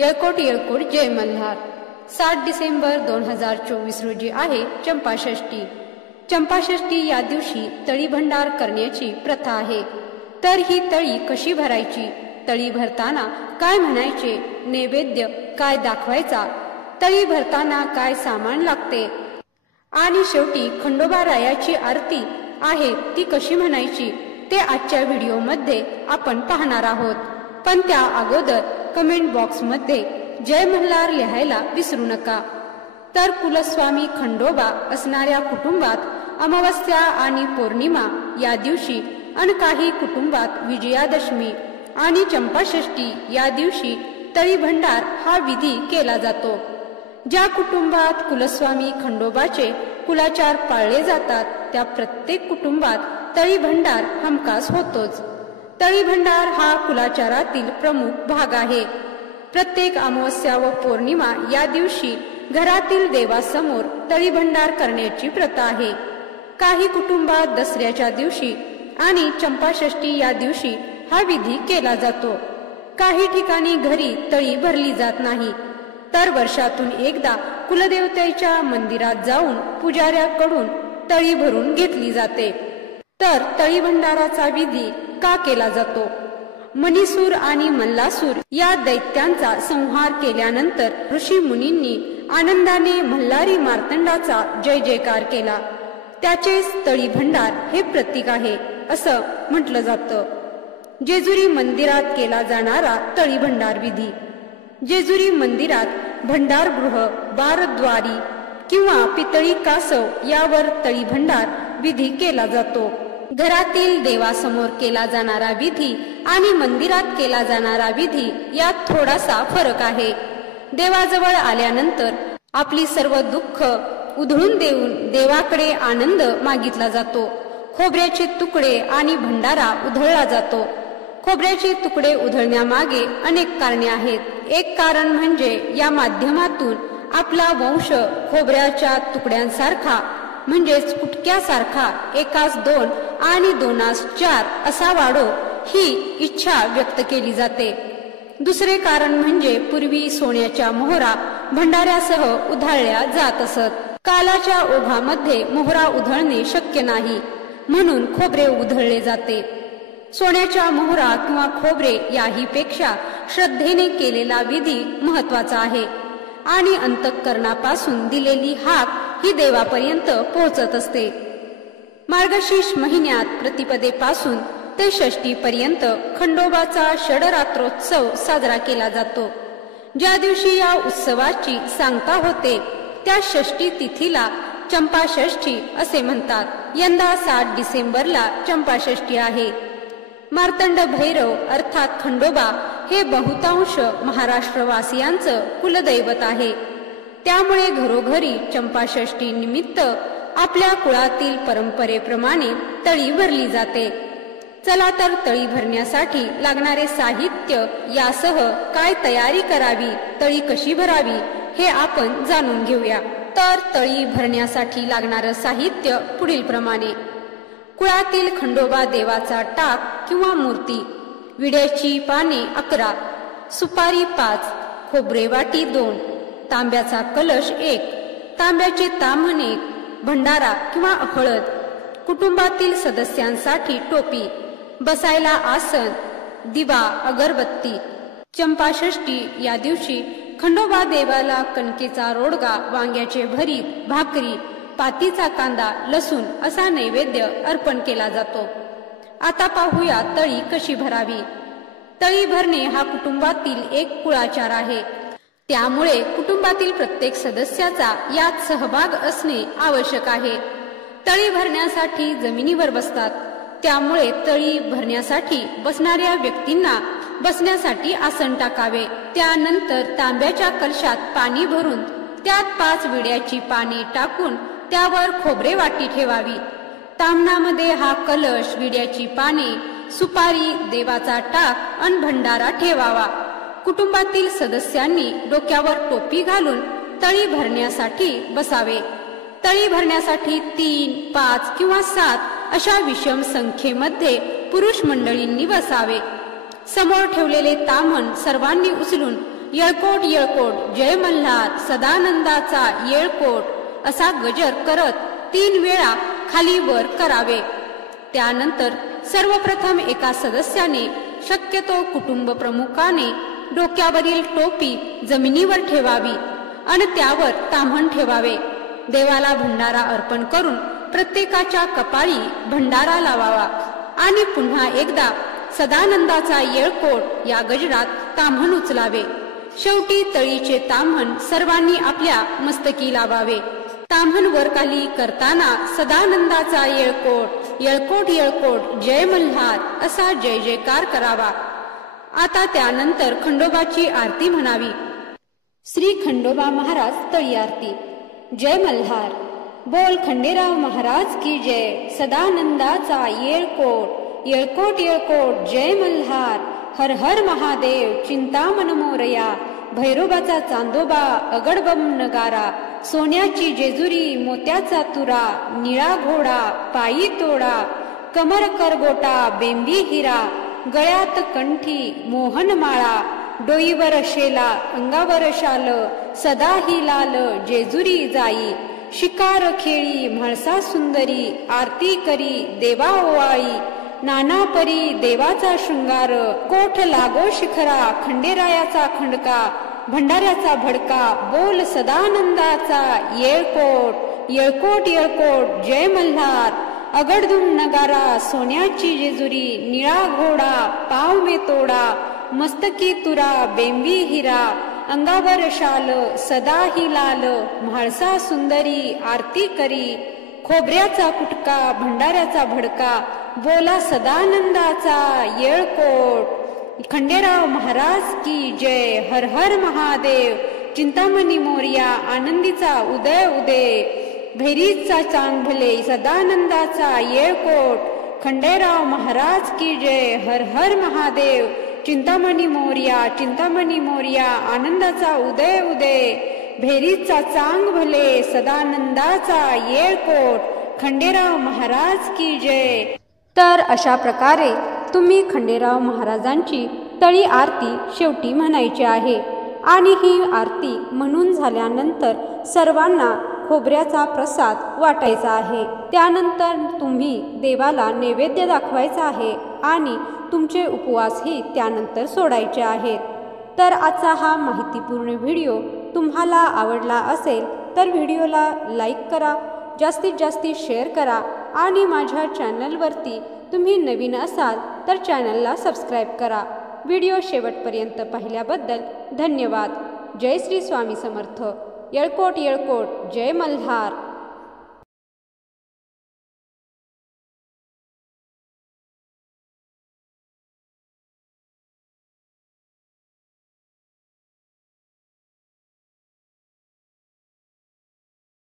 येळकोट येळकोट जय मल्हार। 7 डिसेंबर 2024 रोजी आहे चंपाषष्ठी। चंपाषष्ठी या दिवशी तळी भंडार करण्याची प्रथा आहे। तर ही तळी कशी भरायची, तळी भरताना काय म्हणायचे, नैवेद्य काय दाखवायचा, तळी भरताना काय सामान लागते आणि शेवटी खंडोबा रायाची आरती आहे ती कशी म्हणायची ते आजच्या व्हिडिओमध्ये आपण पाहणार आहोत। पण त्या अगोदर कमेंट बॉक्समध्ये जय मल्हार लिहायला विसरू नका। तर कुलस्वामी खंडोबा असणाऱ्या कुटुंबात अमावस्या आणि पौर्णिमा या दिवशी आणि काही कुटुंबात विजयादशमी आणि चंपाषष्ठी या दिवशी तळी भंडार हा विधी केला जातो। ज्या कुटुंबात कुलस्वामी खंडोबाचे कुलाचार पाळले जातात त्या प्रत्येक कुटुंबात तळी भंडार हमखास होतोच। तळी भंडार हा कुलाचारातील प्रमुख भाग आहे। प्रत्येक अमावस्या व पौर्णिमा या दिवशी घरातील देवासमोर तळी भंडार करण्याची प्रथा आहे। काही कुटुंबात दसऱ्याच्या दिवशी आणि चंपाषष्ठी या दिवशी हा विधी केला जातो। काही ठिकाणी घरी तळी भरली जात नाही, तर वर्षातून एकदा कुलदेवतेच्या मंदिरात जाऊन पुजाऱ्याकडून तळी भरून घेतली जाते। तर तळी भंडाराचा विधी का केला जातो? मणिसूर आणि मल्लासूर या दैत्यांचा संहार केल्यानंतर ऋषी मुनींनी आनंदाने मल्हारी मार्तंडाचा जय जयकार केला। त्याचेच तळी भंडार हे प्रतीक आहे असं म्हटलं जातं। जेजुरी मंदिरात केला जाणारा तळी भंडार विधी। जेजुरी मंदिरात भंडारगृह, बारद्वारी किंवा पितळी कासव यावर तळी भंडार विधी केला जातो। घरातील देवासमोर केला जाणारा विधी आणि मंदिरात केला जाणारा विधी यात थोडासा फरक आहे। देवाजवळ आल्यानंतर आपली सर्व दुःख उधळून देऊन देवाकडे आनंद मागितला जातो। खोबऱ्याचे तुकडे आणि भंडारा उधळला जातो। खोबऱ्याचे तुकडे उधळण्यामागे अनेक कारणे आहेत। एक कारण म्हणजे या माध्यमातून आपला वंश खोबऱ्याच्या तुकड्यांसारखा म्हणजेच फुटक्यासारखा एकास 2 आणि 2 4 असा वाढो ही इच्छा व्यक्त केली जाते। दुसरे कारण म्हणजे पूर्वी सोन्याच्या मोहरा भंडाऱ्यासह उधळल्या जात असत। कालाच्या ओघामध्ये मोहरा उधळणे शक्य नाही, म्हणून खोबरे उधळले जाते। सोन्याच्या मोहरा किंवा खोबरे याहीपेक्षा श्रद्धेने केलेला विधी महत्वाचा आहे आणि अंतःकरणापासून दिलेली हाक ही देवापर्यंत पोहोचत असते। मार्गशीर्ष महिन्यात प्रतिपदेपासून ते षष्ठी पर्यंत खंडोबाचा षडरात्रोत्सव साजरा केला जातो। ज्या दिवशी या उत्सवाची सांगता होते त्या षष्ठी तिथीला चंपाषष्ठी असे म्हणतात। यंदा 7 डिसेंबरला चंपाषष्ठी आहे। मार्तंड भैरव अर्थात खंडोबा हे बहुतांश महाराष्ट्रवासियांचं कुलदैवत आहे। त्यामुळे घरोघरी चंपाषष्ठी निमित्त आपल्या कुळातील परंपरेप्रमाणे तळी भरली जाते। चला तर तळी भरण्यासाठी लागणारे साहित्य यासह काय तयारी करावी, तळी कशी भरावी हे आपण जाणून घेऊया। तर तळी भरण्यासाठी लागणारं साहित्य पुढील प्रमाणे: कुळातील खंडोबा देवाचा टाक किंवा मूर्ती, विड्याची पाने 11, सुपारी 5, खोबरेवाटी 2, तांब्याचा कलश 1, तांब्याचे ताम्हण 1, भंडारा किंवा हळद, कुटुंबातील सदस्यांसाठी टोपी, बसायला आसन, दिवा, अगरबत्ती। चंपाषष्ठी या दिवशी खंडोबा देवाला कणकेचा रोडगा, वांग्याचे भरीत, भाकरी, पातीचा कांदा, लसूण असा नैवेद्य अर्पण केला जातो। आता पाहूया तळी कशी भरावी। तळी भरणे हा कुटुंबातील एक कुळाचार आहे, त्यामुळे कुटुंबातील प्रत्येक सदस्याचा यात सहभाग असणे आवश्यक आहे। तळी भरण्यासाठी जमिनीवर बसतात, त्यामुळे तळी भरण्यासाठी बसणाऱ्या व्यक्तींना बसण्यासाठी आसन टाकावे। त्यानंतर तांब्याच्या कलशात पाणी भरून त्यात 5 विड्याची पाने टाकून त्यावर खोबरे वाटी ठेवावी। ताम्हणामध्ये हा कलश, विड्याची पाने, सुपारी, देवाचा टाक अन भंडारा ठेवावा। कुटुंबातील सदस्यांनी डोक्यावर टोपी घालून तळी भरण्यासाठी बसावे। तळी भरण्यासाठी 3, 5 किंवा 7 अशा विषम संख्येमध्ये पुरुष मंडळींनी बसावे। समोर ठेवलेले ताम्हण सर्वांनी उचलून येळकोट येळकोट जय मल्हार सदानंदाचा येळकोट असा गजर करत 3 वेळा खाली वर करावे। त्यानंतर सर्वप्रथम एका सदस्याने, शक्यतो कुटुंब प्रमुखाने, डोक्यावरील टोपी जमिनीवर ठेवावी आणि त्यावर ताम्हण ठेवावे। देवाला भंडारा अर्पण करून प्रत्येकाच्या कपाळी भंडारा लावावा आणि पुन्हा एकदा सदानंदाचा येळकोट या गजरात ताम्हण उचलावे। शेवटी तळीचे ताम्हण सर्वांनी आपल्या मस्तकी लावावे। ताम्हण वरखाली करताना सदानंदाचा येळकोट येळकोट येळकोट जय मल्हार असा जय जयकार करावा। आता त्यानंतर खंडोबाची आरती म्हणावी। श्री खंडोबा महाराज तळी आरती। जय मल्हार बोल खंडेराव महाराज की जय। सदानंदाचा येळकोट येळकोट येळकोट जय मल्हार। हर हर महादेव चिंतामण मोरया। भैरोबाचा चांदोबा अगडबम नगारा। सोन्याची जेजुरी मोत्याचा तुरा। निळा घोडा पायी तोडा। कमर करगोटा बेंबी हिरा। गळ्यात कंठी मोहनमाळा। डोईवर शेला अंगावर शाल सदा ही लाल जेजुरी जाई। शिकार खेळी म्हाळसा सुंदरी आरती करी देवा ओवाळी। नाना परी देवाचा शृंगार कोठ लागो शिखरा। खंडेरायाचा खंडका भंडाऱ्याचा भडका बोल सदानंदाचा येळकोट येळकोट येळकोट जय मल्हार। अगडधुम नगारा सोन्याची जेजुरी निळा घोडा पाव में तोडा। मस्तकी तुरा बेंबी हिरा अंगावर शाल सदा ही लाल म्हाळसा सुंदरी आरती करी। खोबऱ्याचा कुटका भंडाऱ्याचा भडका बोला सदानंदाचा येळकोट। खंडेराव महाराज की जय। हर हर महादेव चिंतामणी मोरया। आनंदीचा उदय उदय भैरीचा चांग भले सदानंदाचा येळकोट। खंडेराव महाराज की जय। हर हर महादेव चिंतामणी मोरया आनंदाचा उदय उदय भैरीचा चांग भले सदानंदाचा येळकोट। खंडेराव महाराज की जय। तर अशा प्रकारे तुम्ही खंडेराव महाराजांची तळी आरती शेवटी म्हणायची आहे आणि ही आरती म्हणून झाल्यानंतर सर्वांना खोबऱ्याचा प्रसाद वाटायचा आहे। त्यानंतर तुम्ही देवाला नैवेद्य दाखवायचा आहे आणि तुमचे उपवासही त्यानंतर सोडायचे आहेत। तर आजचा हा माहितीपूर्ण व्हिडिओ तुम्हाला आवडला असेल तर व्हिडिओला लाईक करा, जास्तीत जास्त शेअर करा आणि माझ्या चॅनलवरती तुम्ही नवीन असाल तर चॅनलला सबस्क्राईब करा। व्हिडिओ शेवटपर्यंत पाहिल्याबद्दल धन्यवाद। जय श्री स्वामी समर्थ। येळकोट येळकोट जय मल्हार।